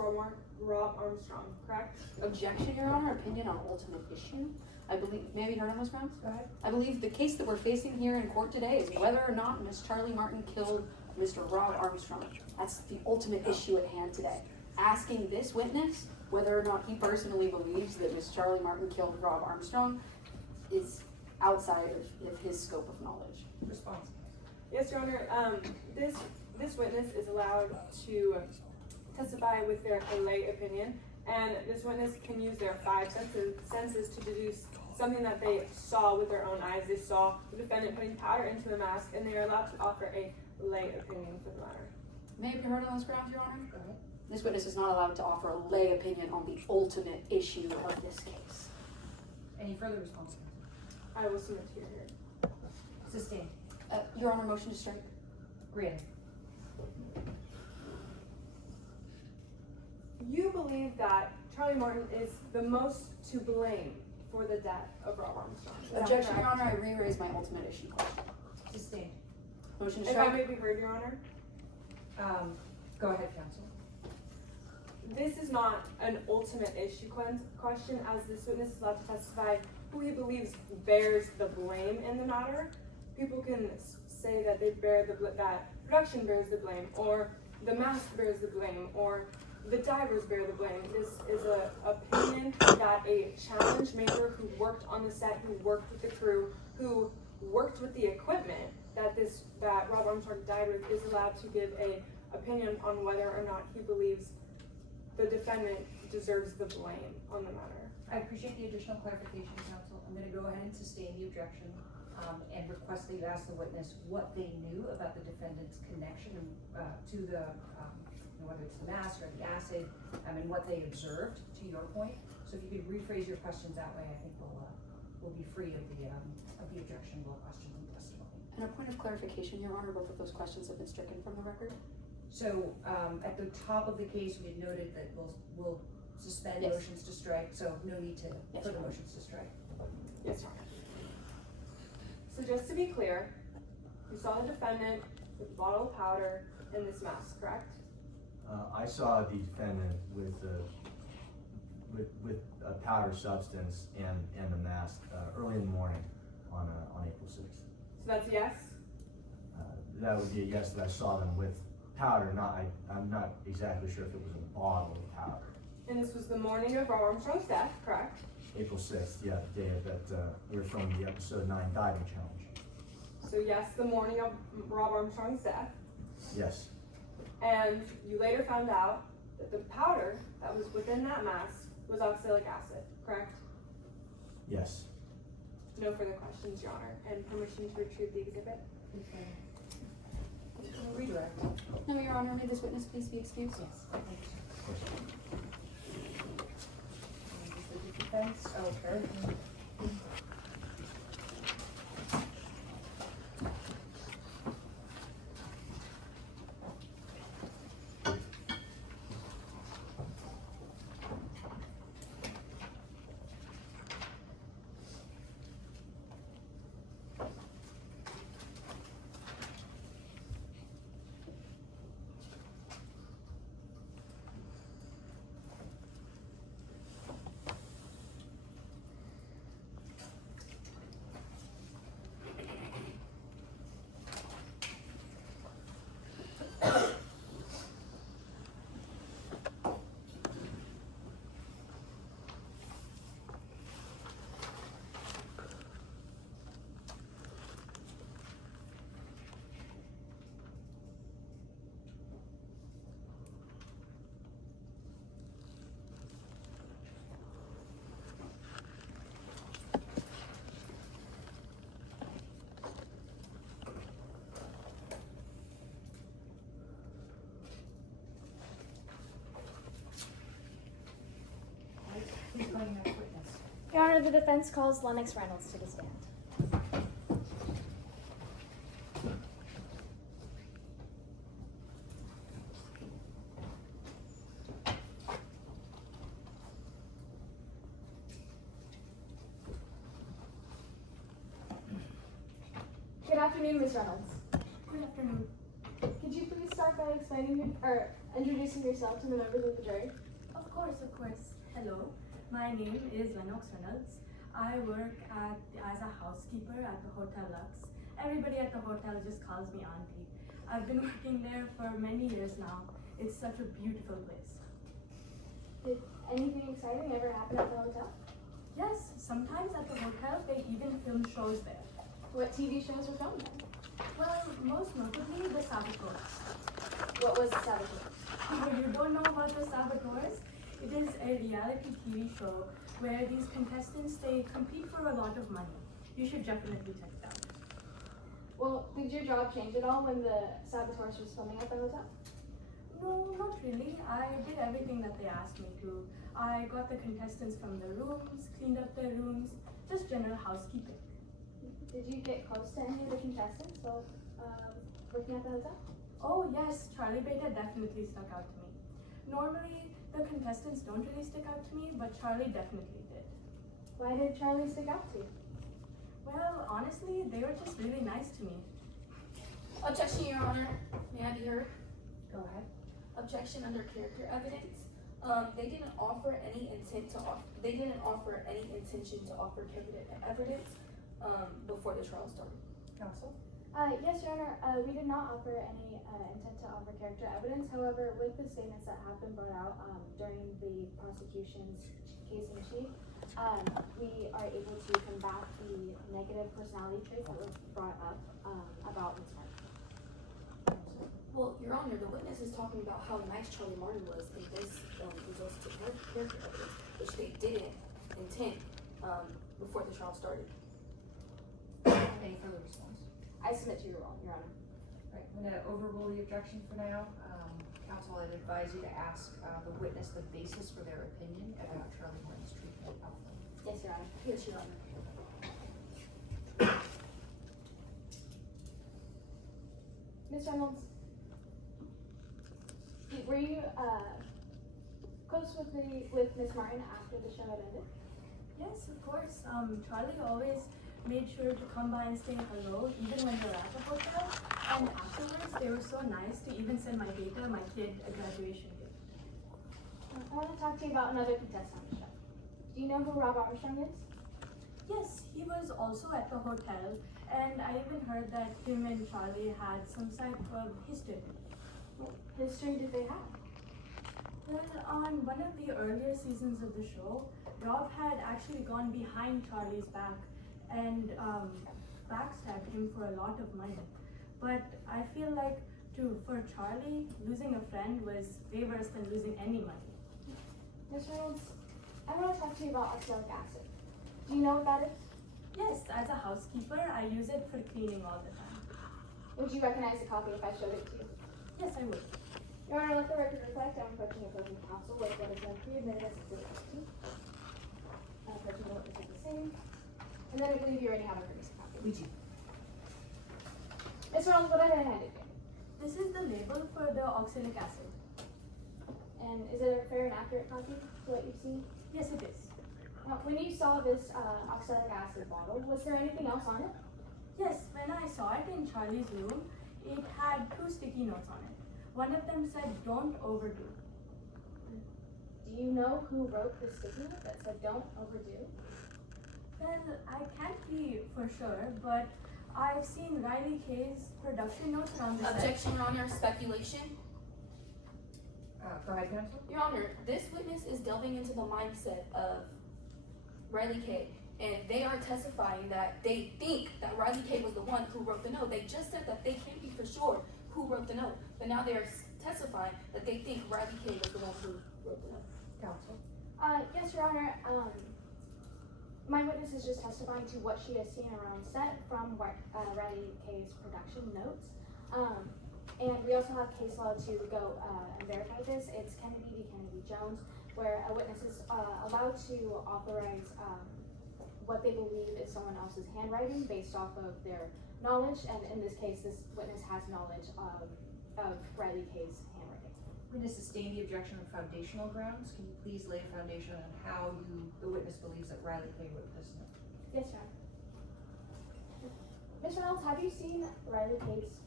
Rob Armstrong, correct? Objection, Your Honor, opinion on ultimate issue. I believe, may I be heard on those grounds? Go ahead. I believe the case that we're facing here in court today is whether or not Miss Charlie Martin killed Mr. Rob Armstrong. That's the ultimate issue at hand today. Asking this witness whether or not he personally believes that Miss Charlie Martin killed Rob Armstrong is outside of his scope of knowledge. Response. Yes, Your Honor, this witness is allowed to testify with their lay opinion, and this witness can use their five senses to deduce something that they saw with their own eyes. They saw the defendant putting powder into the mask, and they are allowed to offer a lay opinion for the matter. May I be heard on those grounds, Your Honor? Go ahead. This witness is not allowed to offer a lay opinion on the ultimate issue of this case. Any further response? I will submit to your hearing. Sustained. Your Honor, motion to strike. Granted. You believe that Charlie Martin is the most to blame for the death of Rob Armstrong. Is that Objection, Your correct? Honor, I re-raise my ultimate issue question. Sustained. Motion to If I strike. may be heard, Your Honor, Go ahead, counsel. this is not an ultimate issue question, as this witness is allowed to testify who he believes bears the blame in the matter. People can say that that production bears the blame, or the mask bears the blame, or the divers bear the blame. This is an opinion that a challenge maker who worked on the set, who worked with the crew, who worked with the equipment that Rob Armstrong died with, is allowed to give a opinion on whether or not he believes the defendant deserves the blame on the matter. I appreciate the additional clarification, counsel. I'm gonna go ahead and sustain the objection, and request that you ask the witness what they knew about the defendant's connection, to the, whether it's the mask or the acid, and what they observed, to your point. So if you could rephrase your questions that way, I think we'll be free of the objectionable questions and testimony. And a point of clarification, Your Honor, both of those questions have been stricken from the record. So, at the top of the case, we had noted that we'll suspend Yes. motions to strike, so no need to, Yes, further Your Honor. motions to strike. Yes, Your Honor. So just to be clear, you saw the defendant with a bottle of powder and this mask, correct? I saw the defendant with a powder substance and the mask early in the morning on April 6th. So that's a yes? That would be a yes, that I saw them with powder. I'm not exactly sure if it was a bottle of powder. And this was the morning of Armstrong's death, correct? April 6th, yeah, the day that we were filming the episode 9 diving challenge. So yes, the morning of Rob Armstrong's death. Yes, And you later found out that the powder that was within that mask was oxalic acid, correct? yes. No further questions, Your Honor, and permission to retrieve the exhibit. Redirect. No, Your Honor, may this witness please be excused? Yes, thank you, sir. Of course. And the defense, okay. Who's calling that witness? Your Honor, the defense calls Lennox Reynolds to the stand. Good afternoon, Ms. Reynolds. Good afternoon. Could you please start by introducing yourself to the members of the jury? Of course. Hello, my name is Lennox Reynolds. I work as a housekeeper at the Hotel Lux. Everybody at the hotel just calls me auntie. I've been working there for many years now. It's such a beautiful place. Did anything exciting ever happen at the hotel? Yes, sometimes at the hotel they even film shows there. What TV shows were filmed there? Well, most notably the Saboteurs. What was the saboteur? Oh, you don't know about the Saboteurs? It is a reality TV show where these contestants, they compete for a lot of money. You should definitely check it out. Well, did your job change at all when the saboteurs was filming at the hotel? No, not really. I did everything that they asked me to. I got the contestants from the rooms, cleaned up their rooms, just general housekeeping. Did you get close to any of the contestants while working at the hotel? Oh yes, Charlie Beta definitely stuck out to me. Normally, the contestants don't really stick out to me, but Charlie definitely did. Why did Charlie stick out to you? Well, honestly, they were just really nice to me. Objection, Your Honor. May I be heard? Go ahead. Objection under character evidence. They didn't offer any intent to offer. They didn't offer any intention to offer character evidence before the trial started. Counsel? Yes, Your Honor. We did not offer any intent to offer character evidence. However, with the statements that have been brought out during the prosecution's case in chief, we are able to combat the negative personality traits that were brought up about Ms. Martin. Well, Your Honor, the witness is talking about how nice Charlie Martin was, and this results to character evidence, which they didn't intend before the trial started. Any further response? I submit to Your Honor. Right, I'm gonna overrule the objection for now. Counsel, I'd advise you to ask the witness the basis for their opinion about Charlie Martin's treatment of them. Yes, Your Honor. Yes, Your Honor. Ms. Reynolds, were you close with Ms. Martin after the show had ended? Yes, of course. Charlie always made sure to come by and say hello, even when we were at the hotel. And afterwards, they were so nice to even send my kid, a graduation gift. I want to talk to you about another contestant on the show. Do you know who Rob Armstrong is? Yes, he was also at the hotel, and I even heard that him and Charlie had some type of history. What history did they have? Well, on one of the earlier seasons of the show, Rob had actually gone behind Charlie's back and backstabbed him for a lot of money. But I feel like for Charlie, losing a friend was way worse than losing any money. Ms. Reynolds, I want to talk to you about oxalic acid. Do you know what that is? Yes, as a housekeeper, I use it for cleaning all the time. Would you recognize the copy if I showed it to you? Yes, I would. Your Honor, let the record reflect I'm approaching opposing counsel with what is then pre-admitted as exhibit 2. I'm approaching the witness with the same. And then I believe you already have a previous copy. We do. Ms. Reynolds, what have I handed you? This is the label for the oxalic acid. And is it a fair and accurate copy to what you've seen? Yes, it is. Now, when you saw this oxalic acid bottle, was there anything else on it? Yes, when I saw it in Charlie's room, it had 2 sticky notes on it. One of them said, "Don't overdo." Do you know who wrote the sticky note that said "don't overdo"? Well, I can't be for sure, but I've seen Riley K's production notes around the set. Objection, Your Honor, speculation. Go ahead, counsel. Your Honor, this witness is delving into the mindset of Riley K, and they are testifying that they think that Riley K was the one who wrote the note. They just said that they can't be for sure who wrote the note, but now they are testifying that they think Riley K was the one who wrote the note. Counsel. Yes, Your Honor. My witness is just testifying to what she has seen around set from Riley K's production notes. And we also have case law to go and verify this. It's Kennedy v. Kennedy Jones, where a witness is allowed to authorize what they believe is someone else's handwriting based off of their knowledge. And in this case, this witness has knowledge of Riley K's handwriting. Witness sustain the objection on foundational grounds. Can you please lay a foundation on how the witness believes that Riley K wrote this note? Yes, Your Honor. Ms. Reynolds, have you seen Riley K's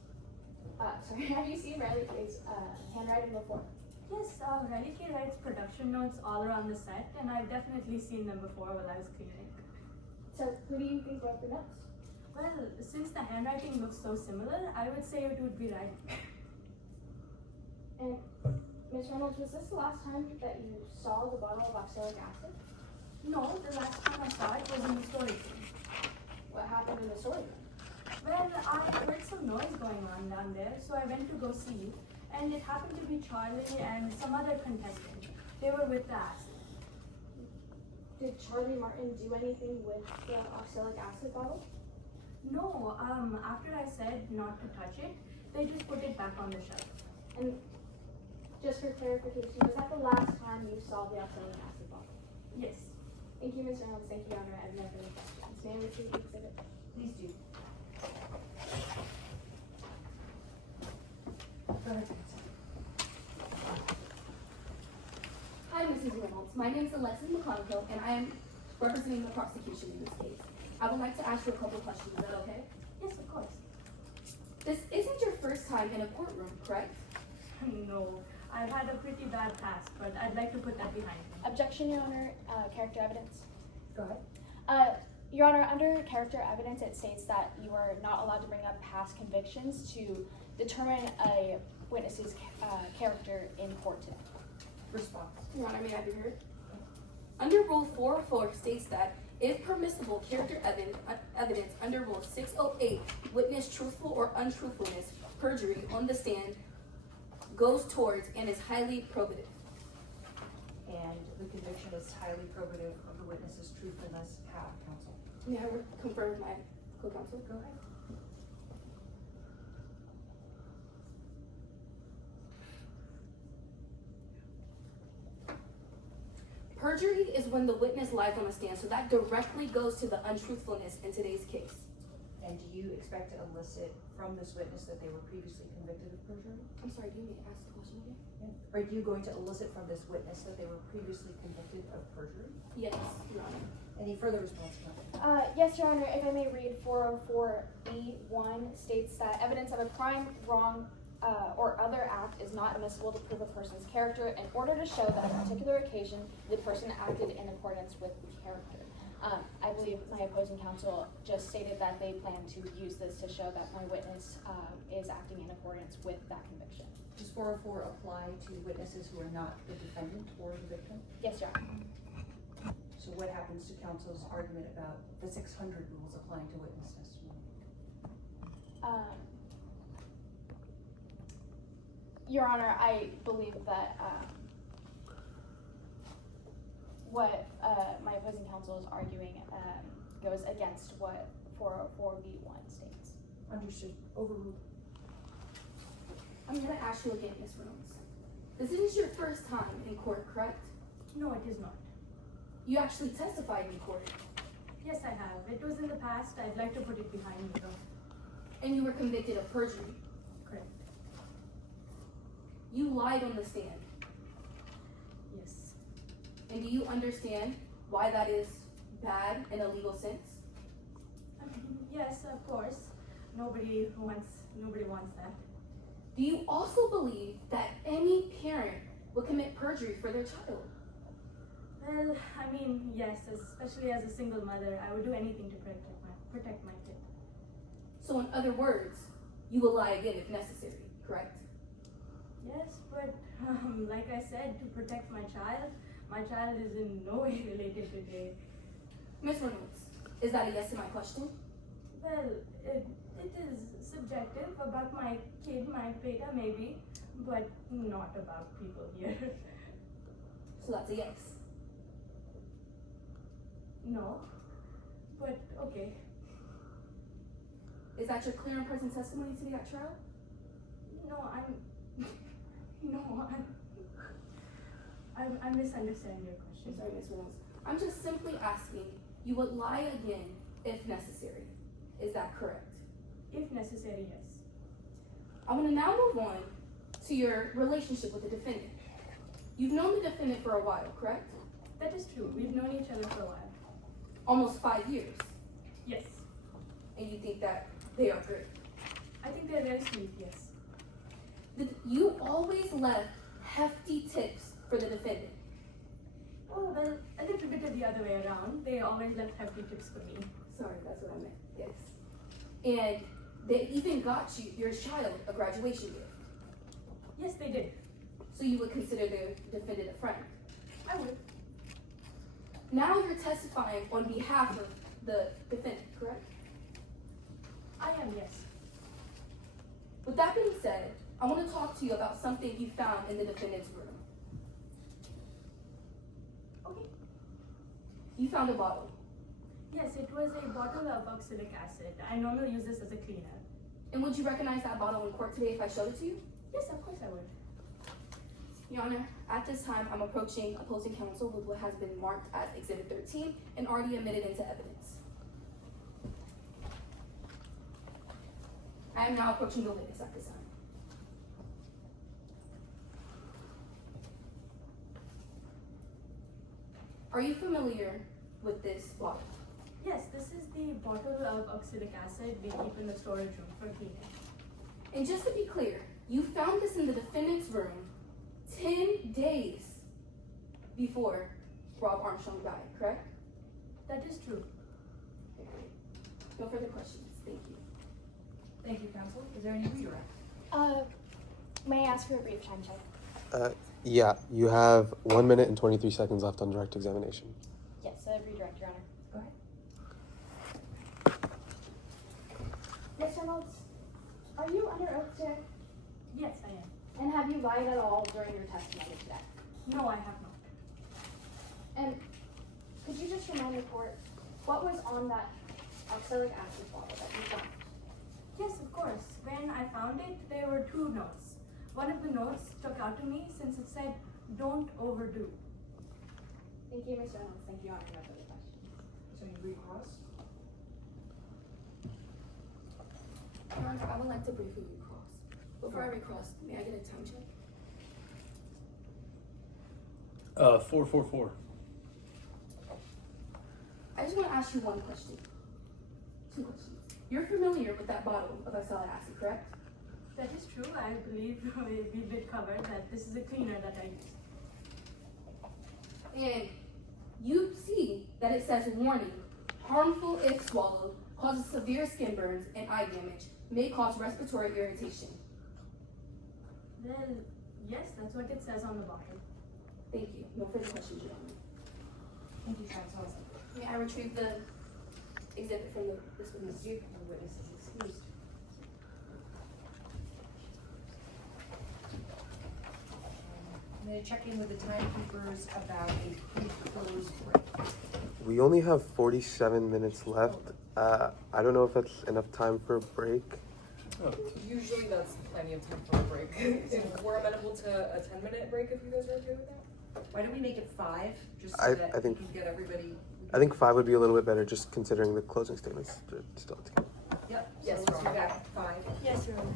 handwriting before? Yes, Riley K writes production notes all around the set, and I've definitely seen them before while I was cleaning. So, who do you think wrote the notes? Well, since the handwriting looks so similar, I would say it would be Riley. And, Ms. Reynolds, was this the last time that you saw the bottle of oxalic acid? No, the last time I saw it was in the storage room. What happened in the storage room? Well, I heard some noise going on down there, so I went to go see, and it happened to be Charlie and some other contestant. They were with the acid. Did Charlie Martin do anything with the oxalic acid bottle? No, after I said not to touch it, they just put it back on the shelf. And just for clarification, was that the last time you saw the oxalic acid bottle? Yes. Thank you, Ms. Reynolds. Thank you, Your Honor. I have no further questions. May I retrieve the exhibit? Please do. Go ahead, counsel. Hi, Mrs. Reynolds. My name is Alexis McConaughey, and I am representing the prosecution in this case. I would like to ask you a couple questions. Is that okay? Yes, of course. This isn't your first time in a courtroom, correct? No, I've had a pretty bad past, but I'd like to put that behind me. Objection, Your Honor. Character evidence. Go ahead. Your Honor, under character evidence, it states that you are not allowed to bring up past convictions to determine a witness's character in court today. Response. Your Honor, may I be heard? Under Rule 404 states that if permissible character evidence under Rule 608, witness truthful or untruthfulness, perjury on the stand, goes towards and is highly probative. And the conviction is highly probative of the witness's truthfulness. How, counsel? May I confer with my co-counsel? Go ahead. Perjury is when the witness lies on the stand, so that directly goes to the untruthfulness in today's case. And do you expect to elicit from this witness that they were previously convicted of perjury? I'm sorry, do you need to ask the question again? Are you going to elicit from this witness that they were previously convicted of perjury? Yes, Your Honor. Any further response, counsel? Yes, Your Honor, if I may read 404B1 states that evidence of a crime, wrong, or other act is not admissible to prove a person's character in order to show that on a particular occasion the person acted in accordance with the character. I believe my opposing counsel just stated that they plan to use this to show that my witness is acting in accordance with that conviction. Does 404 apply to witnesses who are not the defendant or the victim? Yes, Your Honor. So what happens to counsel's argument about the 600 rules applying to witness testimony? Your Honor, I believe that what my opposing counsel is arguing goes against what 404B1 states. Understood. Overruled. I'm gonna ask you again, Ms. Reynolds. This is your first time in court, correct? No, it is not. You actually testified in court, Yes, I have. It was in the past. I'd like to put it behind me though. and you were convicted of perjury. Correct. You lied on the stand. Yes. And do you understand why that is bad in a legal sense? Yes, of course. Nobody wants that. Do you also believe that any parent would commit perjury for their child? Well, I mean, yes, especially as a single mother, I would do anything to protect my kid. So in other words, you will lie again if necessary, correct? Yes, but like I said, to protect my child is in no way related to Jay. Ms. Reynolds, is that a yes to my question? Well, it is subjective about my kid, my beta maybe, but not about people here. So that's a yes. No, but okay. Is that your clear and present testimony today at trial? No, I misunderstand your I'm question. sorry, Ms. Reynolds. I'm just simply asking, you would lie again if necessary. Is that correct? If necessary, yes. I want to now move on to your relationship with the defendant. You've known the defendant for a while, correct? That is true. We've known each other for a while. Almost 5 years. Yes. And you think that they are great. I think they're very sweet, yes. You always left hefty tips for the defendant. Oh, well, a little bit of the other way around. They always left hefty tips for me. Sorry, that's what I meant. Yes. And they even got your child a graduation gift. Yes, they did. So you would consider the defendant a friend. I would. Now you're testifying on behalf of the defendant, correct? I am, yes. With that being said, I want to talk to you about something you found in the defendant's room. Okay. You found a bottle. Yes, it was a bottle of oxalic acid. I normally use this as a cleaner. And would you recognize that bottle in court today if I showed it to you? Yes, of course I would. Your Honor, at this time, I'm approaching opposing counsel who has been marked as Exhibit 13 and already admitted into evidence. I am now approaching the witness at this time. Are you familiar with this bottle? Yes, this is the bottle of oxalic acid we keep in the storage room for cleaning. And just to be clear, you found this in the defendant's room 10 days before Rob Armstrong died, correct? That is true. No further questions. Thank you. Thank you, counsel. Is there any redirect? May I ask for a brief time check? Yeah, you have 1 minute and 23 seconds left on direct examination. Yes, redirect, Your Honor. Go ahead. Ms. Reynolds, are you under oath today? Yes, I am. And have you lied at all during your testimony today? No, I have not. And could you just remind the court what was on that oxalic acid bottle that you found? Yes, of course. When I found it, there were 2 notes. One of the notes stuck out to me since it said, "Don't overdo." Thank you, Mr. Reynolds. Thank you, Your Honor. No further questions. So you recross? Your Honor, I would like to briefly recross. Before I recross, may I get a time check? 444. I just want to ask you one question. 2 questions. You're familiar with that bottle of oxalic acid, correct? That is true. I believe we did cover that this is a cleaner that I use. And you see that it says warning, harmful if swallowed, causes severe skin burns and eye damage, may cause respiratory irritation. Well, yes, that's what it says on the bottle. Thank you. No further questions, Your Honor. Thank you, counsel. May I retrieve the exhibit from this witness? The witness is excused. I'm gonna check in with the timekeepers about a pre-close break. We only have 47 minutes left. I don't know if that's enough time for a break. Usually that's plenty of time for a break. If we're amenable to a 10-minute break, if you guys are okay with that? Why don't we make it 5, just I so that we think- can get everybody. I think 5 would be a little bit better, just considering the closing statements. Still, Yep, Yes, so Your we Honor. got 5. Yes, Your Honor.